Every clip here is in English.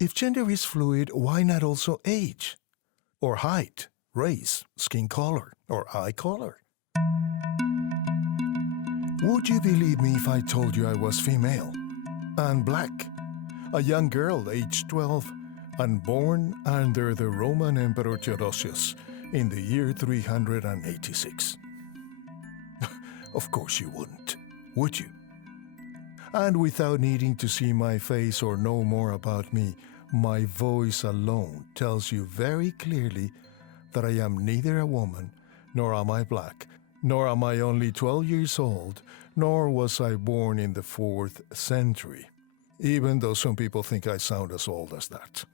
If gender is fluid, why not also age? Or height, race, skin color, or eye color? Would you believe me if I told you I was female and black, a young girl aged 12 and born under the Roman Emperor Theodosius in the year 386? Of course you wouldn't, would you? And without needing to see my face or know more about me, my voice alone tells you very clearly that I am neither a woman, nor am I black, nor am I only 12 years old, nor was I born in the 4th century, even though some people think I sound as old as that.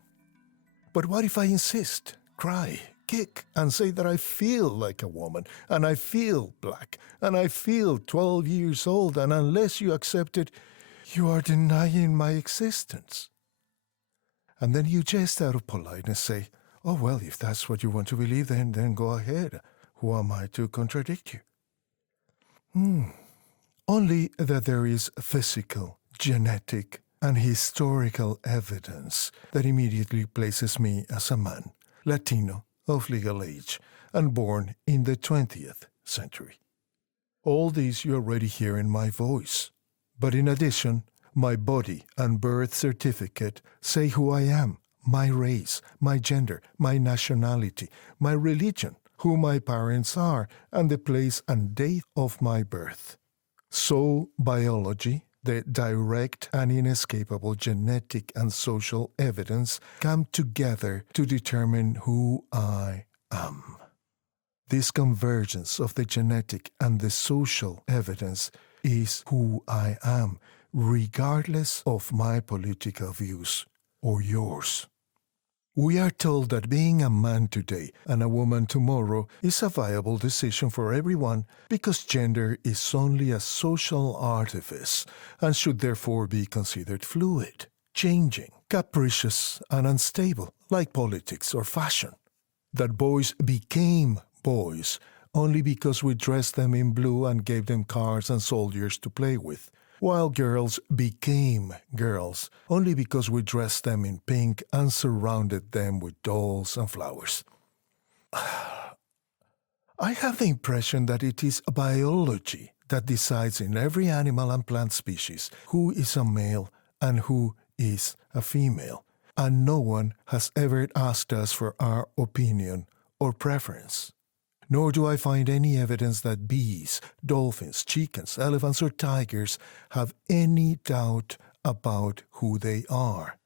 But what if I insist, cry, kick, and say that I feel like a woman, and I feel black, and I feel 12 years old, and unless you accept it, you are denying my existence? And then you just out of politeness say, oh, well, if that's what you want to believe, then go ahead. Who am I to contradict you? Only that there is physical, genetic, and historical evidence that immediately places me as a man, Latino, of legal age, and born in the 20th century. All this you already hear in my voice. But in addition, my body and birth certificate say who I am, my race, my gender, my nationality, my religion, who my parents are, and the place and date of my birth. So biology, the direct and inescapable genetic and social evidence, come together to determine who I am. This convergence of the genetic and the social evidence is who I am, regardless of my political views or yours. We are told that being a man today and a woman tomorrow is a viable decision for everyone because gender is only a social artifice and should therefore be considered fluid, changing, capricious, and unstable, like politics or fashion. That boys became boys only because we dressed them in blue and gave them cars and soldiers to play with, while girls became girls only because we dressed them in pink and surrounded them with dolls and flowers. I have the impression that it is biology that decides in every animal and plant species who is a male and who is a female, and no one has ever asked us for our opinion or preference. Nor do I find any evidence that bees, dolphins, chickens, elephants, or tigers have any doubt about who they are.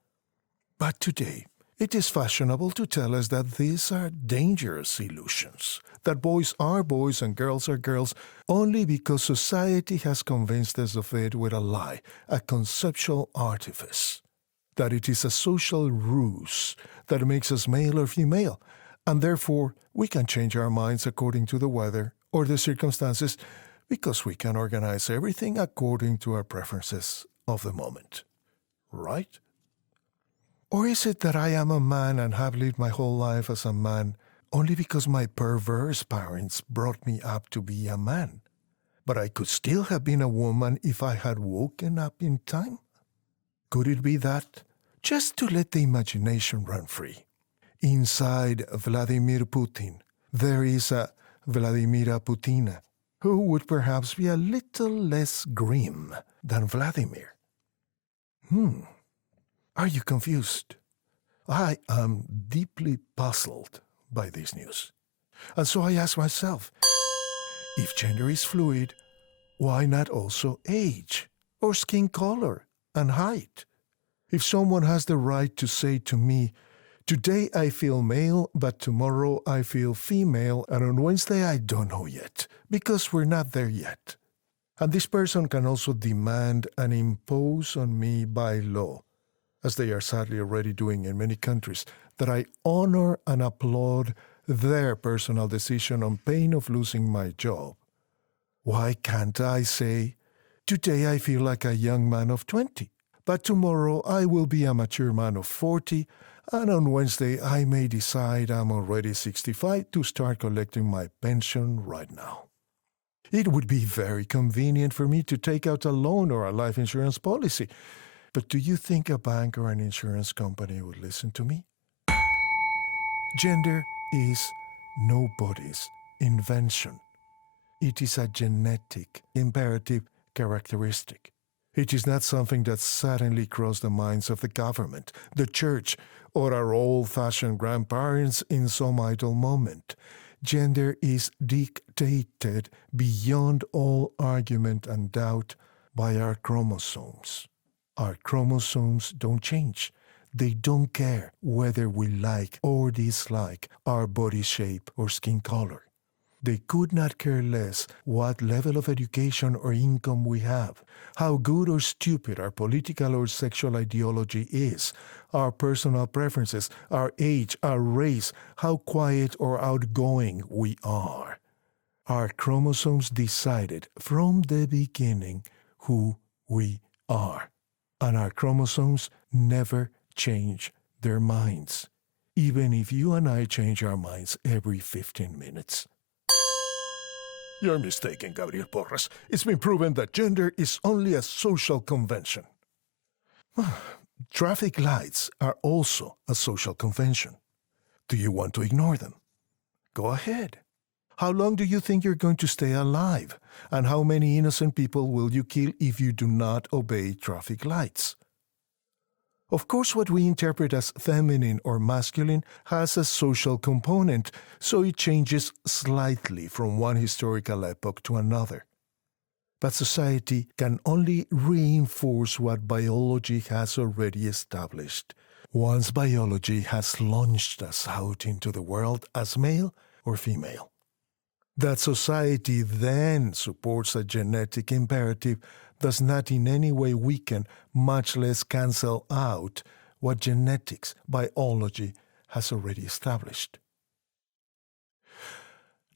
But today, it is fashionable to tell us that these are dangerous illusions, that boys are boys and girls are girls only because society has convinced us of it with a lie, a conceptual artifice, that it is a social ruse that makes us male or female, and therefore we can change our minds according to the weather or the circumstances because we can organize everything according to our preferences of the moment. Right? Or is it that I am a man and have lived my whole life as a man only because my perverse parents brought me up to be a man? But I could still have been a woman if I had woken up in time? Could it be that? Just to let the imagination run free. Inside Vladimir Putin, there is a Vladimira Putina, who would perhaps be a little less grim than Vladimir. Are you confused? I am deeply puzzled by this news. And so I ask myself, if gender is fluid, why not also age, or skin color, and height? If someone has the right to say to me, today I feel male, but tomorrow I feel female, and on Wednesday I don't know yet, because we're not there yet. And this person can also demand and impose on me by law, as they are sadly already doing in many countries, that I honor and applaud their personal decision on pain of losing my job. Why can't I say, today I feel like a young man of 20, but tomorrow I will be a mature man of 40, and on Wednesday I may decide I'm already 65 to start collecting my pension right now. It would be very convenient for me to take out a loan or a life insurance policy, But do you think a bank or an insurance company would listen to me? Gender is nobody's invention. It is a genetic, imperative characteristic. It is not something that suddenly crossed the minds of the government, the church, or our old-fashioned grandparents in some idle moment. Gender is dictated beyond all argument and doubt by our chromosomes. Our chromosomes don't change. They don't care whether we like or dislike our body shape or skin color. They could not care less what level of education or income we have, how good or stupid our political or sexual ideology is, our personal preferences, our age, our race, how quiet or outgoing we are. Our chromosomes decided from the beginning who we are. And our chromosomes never change their minds, even if you and I change our minds every 15 minutes. You're mistaken, Gabriel Porras. It's been proven that gender is only a social convention. Traffic lights are also a social convention. Do you want to ignore them? Go ahead. How long do you think you're going to stay alive? And how many innocent people will you kill if you do not obey traffic lights? Of course, what we interpret as feminine or masculine has a social component, so it changes slightly from one historical epoch to another. But society can only reinforce what biology has already established, once biology has launched us out into the world as male or female. That society then supports a genetic imperative does not in any way weaken, much less cancel out, what genetics, biology, has already established.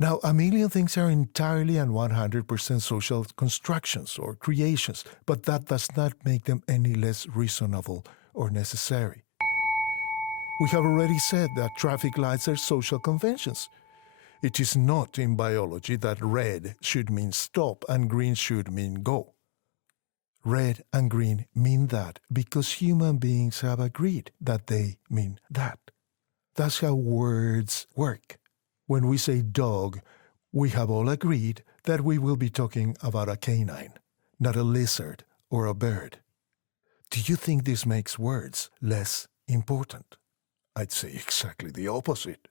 Now, a million things are entirely and 100% social constructions or creations, but that does not make them any less reasonable or necessary. We have already said that traffic lights are social conventions. It is not in biology that red should mean stop and green should mean go. Red and green mean that because human beings have agreed that they mean that. That's how words work. When we say dog, we have all agreed that we will be talking about a canine, not a lizard or a bird. Do you think this makes words less important? I'd say exactly the opposite.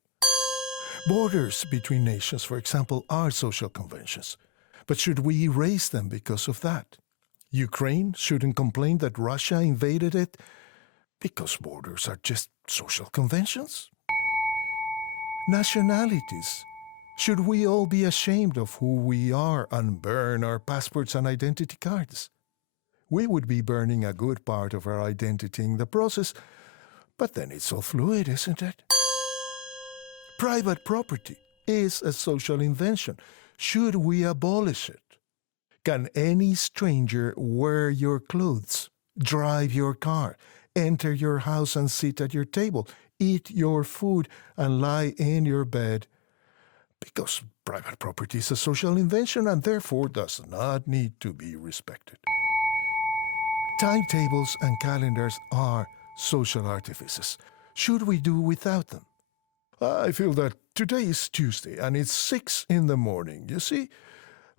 Borders between nations, for example, are social conventions. But should we erase them because of that? Ukraine shouldn't complain that Russia invaded it because borders are just social conventions? Nationalities. Should we all be ashamed of who we are and burn our passports and identity cards? We would be burning a good part of our identity in the process, but then it's all fluid, isn't it? Private property is a social invention. Should we abolish it? Can any stranger wear your clothes, drive your car, enter your house and sit at your table, eat your food, and lie in your bed? Because private property is a social invention and therefore does not need to be respected. Timetables and calendars are social artifices. Should we do without them? I feel that today is Tuesday and it's 6 in the morning, you see?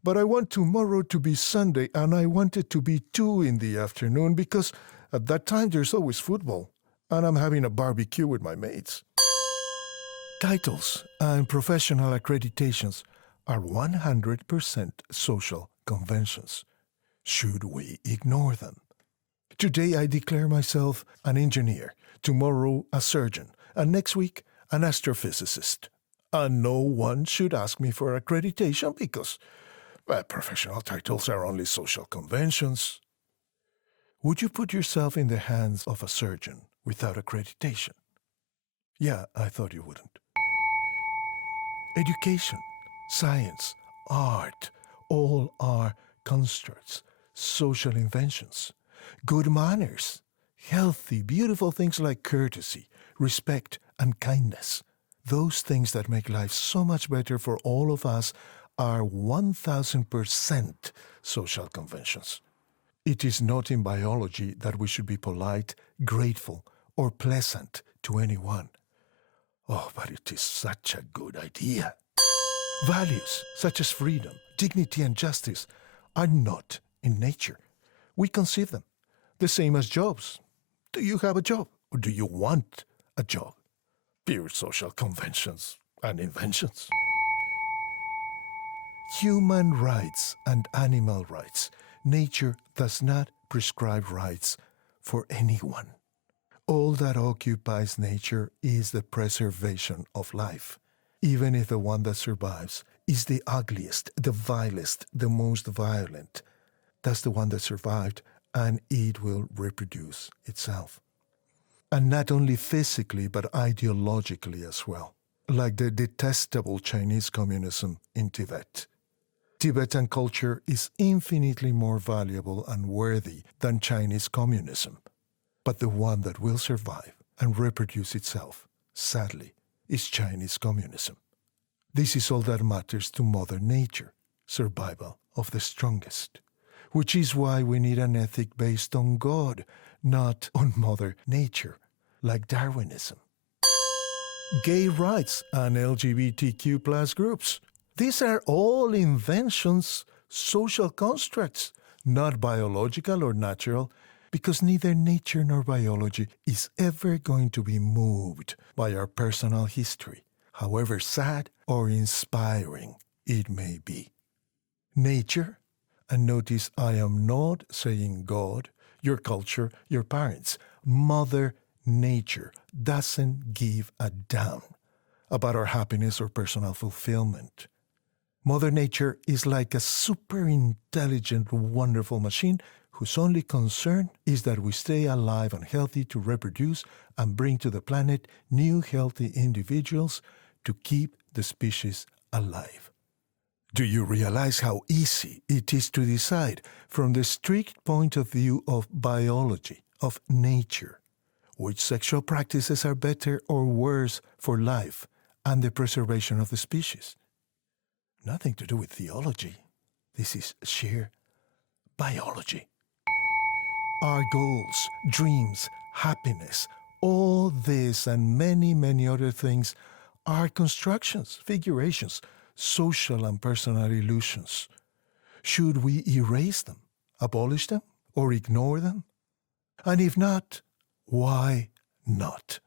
But I want tomorrow to be Sunday and I want it to be 2 in the afternoon because at that time there's always football and I'm having a barbecue with my mates. Titles and professional accreditations are 100% social conventions. Should we ignore them? Today I declare myself an engineer, tomorrow a surgeon, and next week an astrophysicist. And no one should ask me for accreditation because professional titles are only social conventions. Would you put yourself in the hands of a surgeon without accreditation? Yeah, I thought you wouldn't. Education, science, art, all are constructs, social inventions. Good manners, healthy, beautiful things like courtesy, respect, and kindness. Those things that make life so much better for all of us are 1000% social conventions. It is not in biology that we should be polite, grateful, or pleasant to anyone. Oh, but it is such a good idea. Values such as freedom, dignity, and justice are not in nature. We conceive them, the same as jobs. Do you have a job? Or do you want a job? Pure social conventions and inventions. Human rights and animal rights. Nature does not prescribe rights for anyone. All that occupies nature is the preservation of life, even if the one that survives is the ugliest, the vilest, the most violent. That's the one that survived, and it will reproduce itself. And not only physically, but ideologically as well, like the detestable Chinese communism in Tibet. Tibetan culture is infinitely more valuable and worthy than Chinese communism. But the one that will survive and reproduce itself, sadly, is Chinese communism. This is all that matters to Mother Nature, survival of the strongest, which is why we need an ethic based on God, not on Mother Nature, like Darwinism. Gay rights and LGBTQ plus groups. These are all inventions, social constructs, not biological or natural, because neither nature nor biology is ever going to be moved by our personal history, however sad or inspiring it may be. Nature, and notice I am not saying God, your culture, your parents. Mother Nature doesn't give a damn about our happiness or personal fulfillment. Mother Nature is like a super intelligent, wonderful machine whose only concern is that we stay alive and healthy to reproduce and bring to the planet new healthy individuals to keep the species alive. Do you realize how easy it is to decide from the strict point of view of biology, of nature, which sexual practices are better or worse for life and the preservation of the species? Nothing to do with theology. This is sheer biology. Our goals, dreams, happiness, all this and many, many other things are constructions, figurations, social and personal illusions. Should we erase them, abolish them, or ignore them? And if not, why not?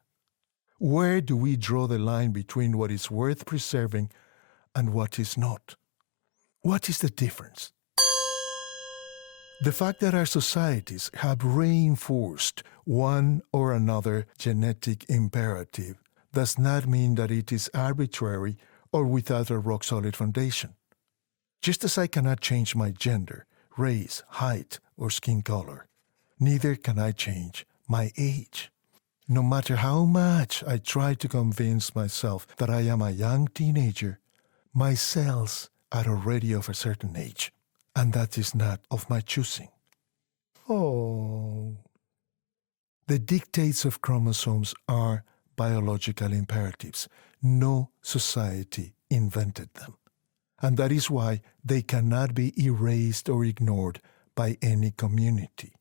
Where do we draw the line between what is worth preserving and what is not? What is the difference? The fact that our societies have reinforced one or another genetic imperative does not mean that it is arbitrary or without a rock-solid foundation. Just as I cannot change my gender, race, height, or skin color, neither can I change my age. No matter how much I try to convince myself that I am a young teenager, my cells are already of a certain age, and that is not of my choosing. Oh. The dictates of chromosomes are biological imperatives. No society invented them. And that is why they cannot be erased or ignored by any community.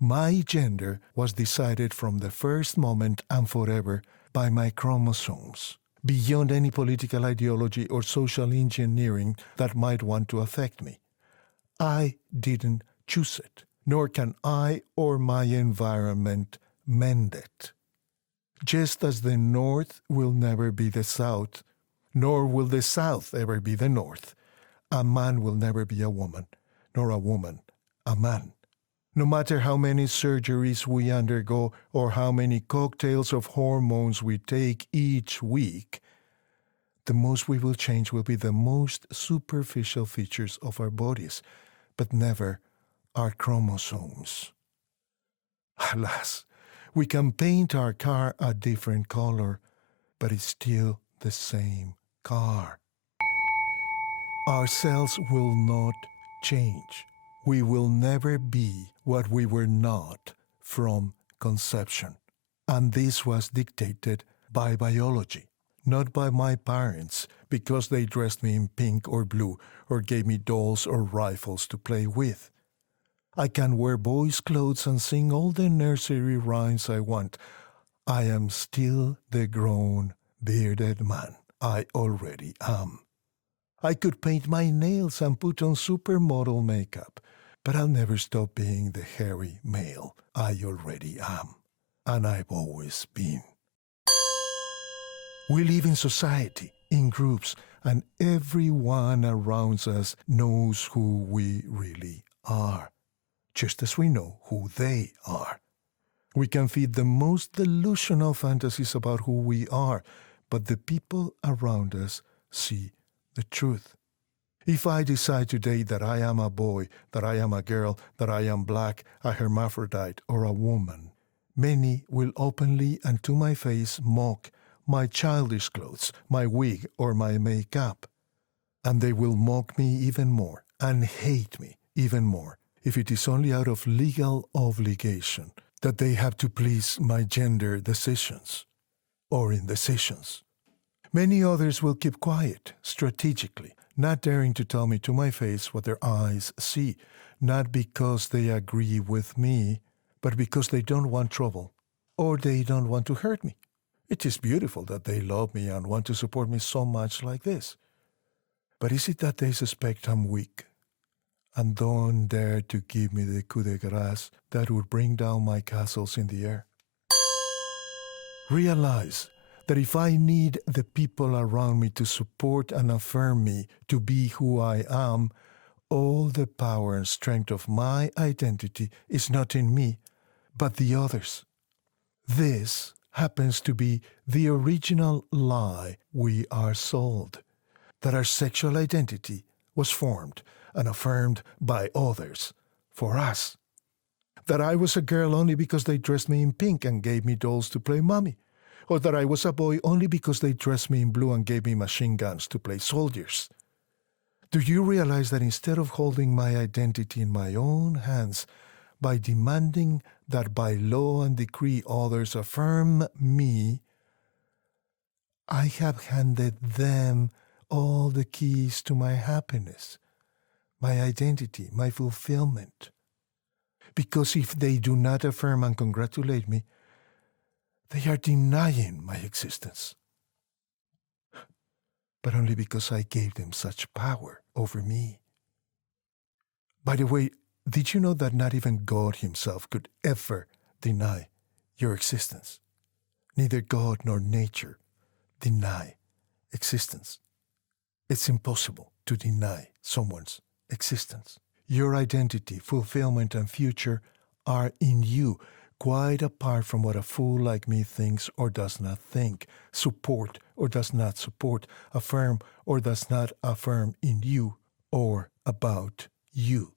My gender was decided from the first moment and forever by my chromosomes, beyond any political ideology or social engineering that might want to affect me. I didn't choose it, nor can I or my environment mend it. Just as the North will never be the South, nor will the South ever be the North, a man will never be a woman, nor a woman a man. No matter how many surgeries we undergo or how many cocktails of hormones we take each week, the most we will change will be the most superficial features of our bodies, but never our chromosomes. Alas, we can paint our car a different color, but it's still the same car. Our cells will not change. We will never be what we were not from conception. And this was dictated by biology, not by my parents, because they dressed me in pink or blue or gave me dolls or rifles to play with. I can wear boys' clothes and sing all the nursery rhymes I want. I am still the grown, bearded man I already am. I could paint my nails and put on supermodel makeup, but I'll never stop being the hairy male I already am, and I've always been. We live in society, in groups, and everyone around us knows who we really are, just as we know who they are. We can feed the most delusional fantasies about who we are, but the people around us see the truth. If I decide today that I am a boy, that I am a girl, that I am black, a hermaphrodite, or a woman, many will openly and to my face mock my childish clothes, my wig, or my makeup. And they will mock me even more and hate me even more if it is only out of legal obligation that they have to please my gender decisions or indecisions. Many others will keep quiet, strategically, not daring to tell me to my face what their eyes see, not because they agree with me, but because they don't want trouble or they don't want to hurt me. It is beautiful that they love me and want to support me so much like this. But is it that they suspect I'm weak and don't dare to give me the coup de grace that would bring down my castles in the air? Realize that if I need the people around me to support and affirm me to be who I am, all the power and strength of my identity is not in me, but the others. This happens to be the original lie we are sold, that our sexual identity was formed and affirmed by others for us. That I was a girl only because they dressed me in pink and gave me dolls to play mommy, or that I was a boy only because they dressed me in blue and gave me machine guns to play soldiers. Do you realize that instead of holding my identity in my own hands, by demanding that by law and decree others affirm me, I have handed them all the keys to my happiness, my identity, my fulfillment? Because if they do not affirm and congratulate me, they are denying my existence. But only because I gave them such power over me. By the way, did you know that not even God himself could ever deny your existence? Neither God nor nature deny existence. It's impossible to deny someone's existence. Your identity, fulfillment, and future are in you, quite apart from what a fool like me thinks or does not think, support or does not support, affirm or does not affirm in you or about you.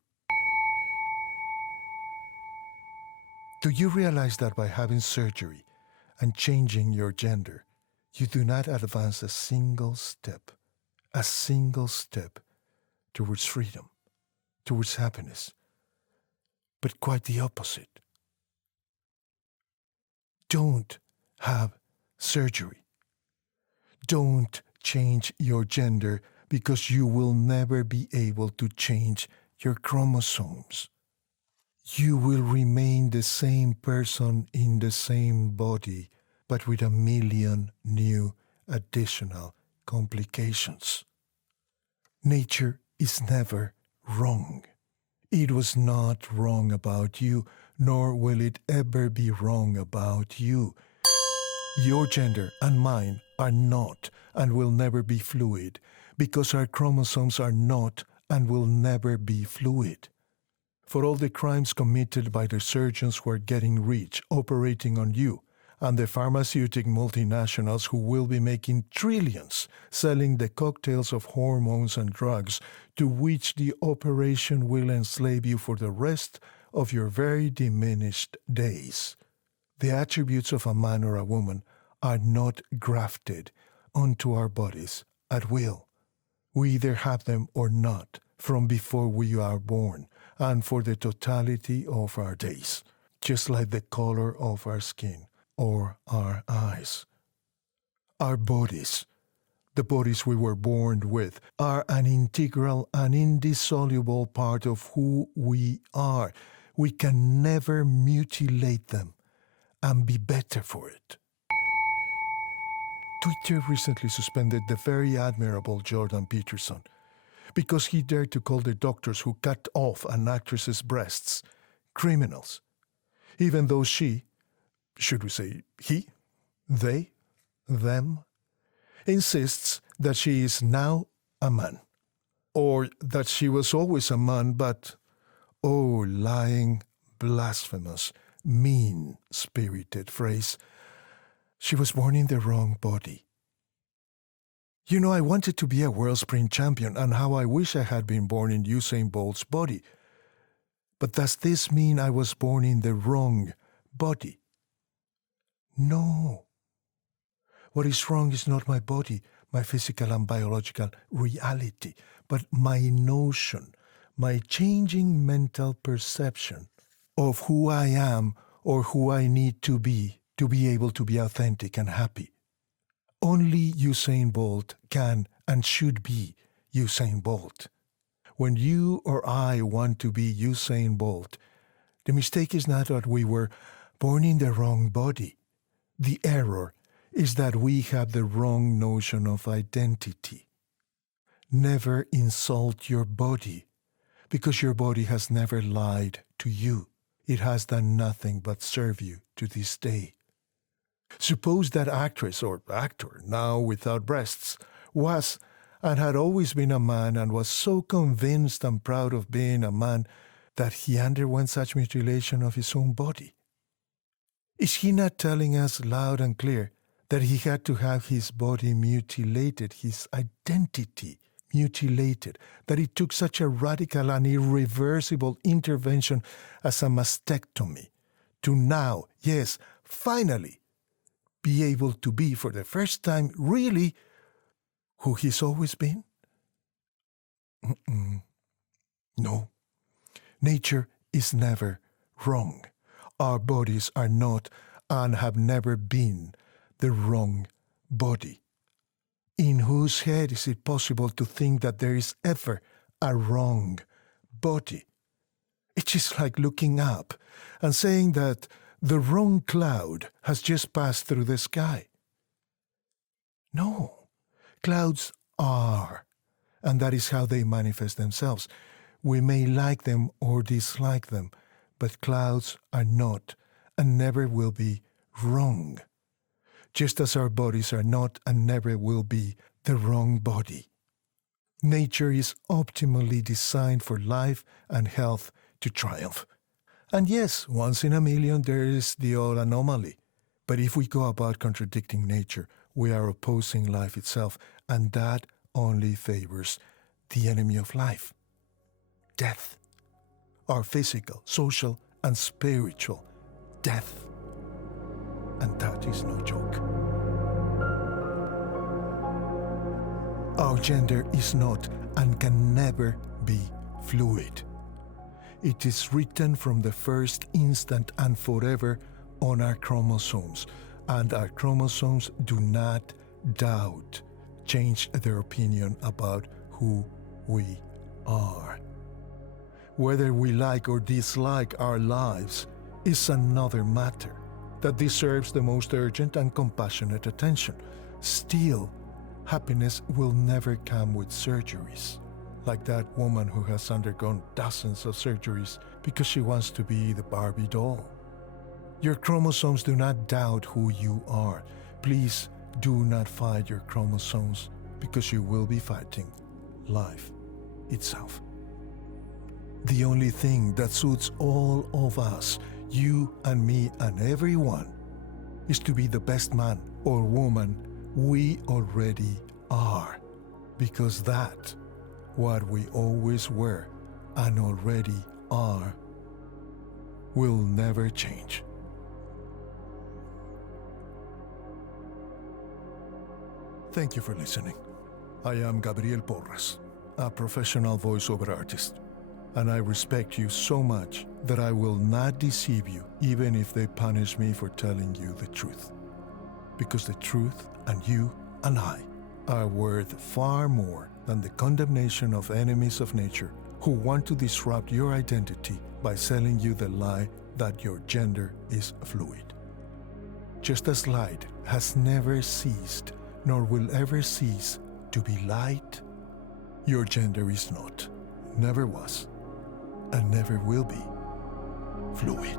Do you realize that by having surgery and changing your gender, you do not advance a single step towards freedom, towards happiness, but quite the opposite? Don't have surgery. Don't change your gender because you will never be able to change your chromosomes. You will remain the same person in the same body, but with a million new additional complications. Nature is never wrong. It was not wrong about you, nor will it ever be wrong about you. Your gender and mine are not and will never be fluid, because our chromosomes are not and will never be fluid. For all the crimes committed by the surgeons who are getting rich operating on you, and the pharmaceutical multinationals who will be making trillions selling the cocktails of hormones and drugs to which the operation will enslave you for the rest of your very diminished days. The attributes of a man or a woman are not grafted onto our bodies at will. We either have them or not from before we are born and for the totality of our days, just like the color of our skin or our eyes. Our bodies, the bodies we were born with, are an integral and indissoluble part of who we are. we can never mutilate them and be better for it. Twitter recently suspended the very admirable Jordan Peterson because he dared to call the doctors who cut off an actress's breasts criminals, even though she, should we say he, they, them, insists that she is now a man, or that she was always a man, but, oh, lying, blasphemous, mean-spirited phrase, she was born in the wrong body. You know, I wanted to be a world sprint champion, and how I wish I had been born in Usain Bolt's body. But does this mean I was born in the wrong body? No. What is wrong is not my body, my physical and biological reality, but my notion, my changing mental perception of who I am or who I need to be able to be authentic and happy. Only Usain Bolt can and should be Usain Bolt. When you or I want to be Usain Bolt, the mistake is not that we were born in the wrong body. The error is that we have the wrong notion of identity. Never insult your body, because your body has never lied to you. It has done nothing but serve you to this day. Suppose that actress or actor, now without breasts, was and had always been a man and was so convinced and proud of being a man that he underwent such mutilation of his own body. Is he not telling us loud and clear that he had to have his body mutilated, his identity mutilated, that it took such a radical and irreversible intervention as a mastectomy to now, yes, finally, be able to be for the first time really who he's always been? No. Nature is never wrong. Our bodies are not and have never been the wrong body. In whose head is it possible to think that there is ever a wrong body? It is like looking up and saying that the wrong cloud has just passed through the sky. No, clouds are, and that is how they manifest themselves. We may like them or dislike them, but clouds are not and never will be wrong, just as our bodies are not and never will be the wrong body. Nature is optimally designed for life and health to triumph. And yes, once in a million there is the odd anomaly. But if we go about contradicting nature, we are opposing life itself, and that only favors the enemy of life, death. Our physical, social, and spiritual death. And that is no joke. Our gender is not and can never be fluid. It is written from the first instant and forever on our chromosomes, and our chromosomes do not doubt, change their opinion about who we are. Whether we like or dislike our lives is another matter that deserves the most urgent and compassionate attention. Still, happiness will never come with surgeries, like that woman who has undergone dozens of surgeries because she wants to be the Barbie doll. Your chromosomes do not doubt who you are. Please do not fight your chromosomes, because you will be fighting life itself. The only thing that suits all of us, you and me and everyone, is to be the best man or woman we already are, because that, what we always were and already are, will never change. Thank you for listening. I am Gabriel Porras, a professional voiceover artist, and I respect you so much that I will not deceive you even if they punish me for telling you the truth. Because the truth and you and I are worth far more than the condemnation of enemies of nature who want to disrupt your identity by selling you the lie that your gender is fluid. Just as light has never ceased, nor will ever cease, to be light, your gender is not, never was, and never will be fluid.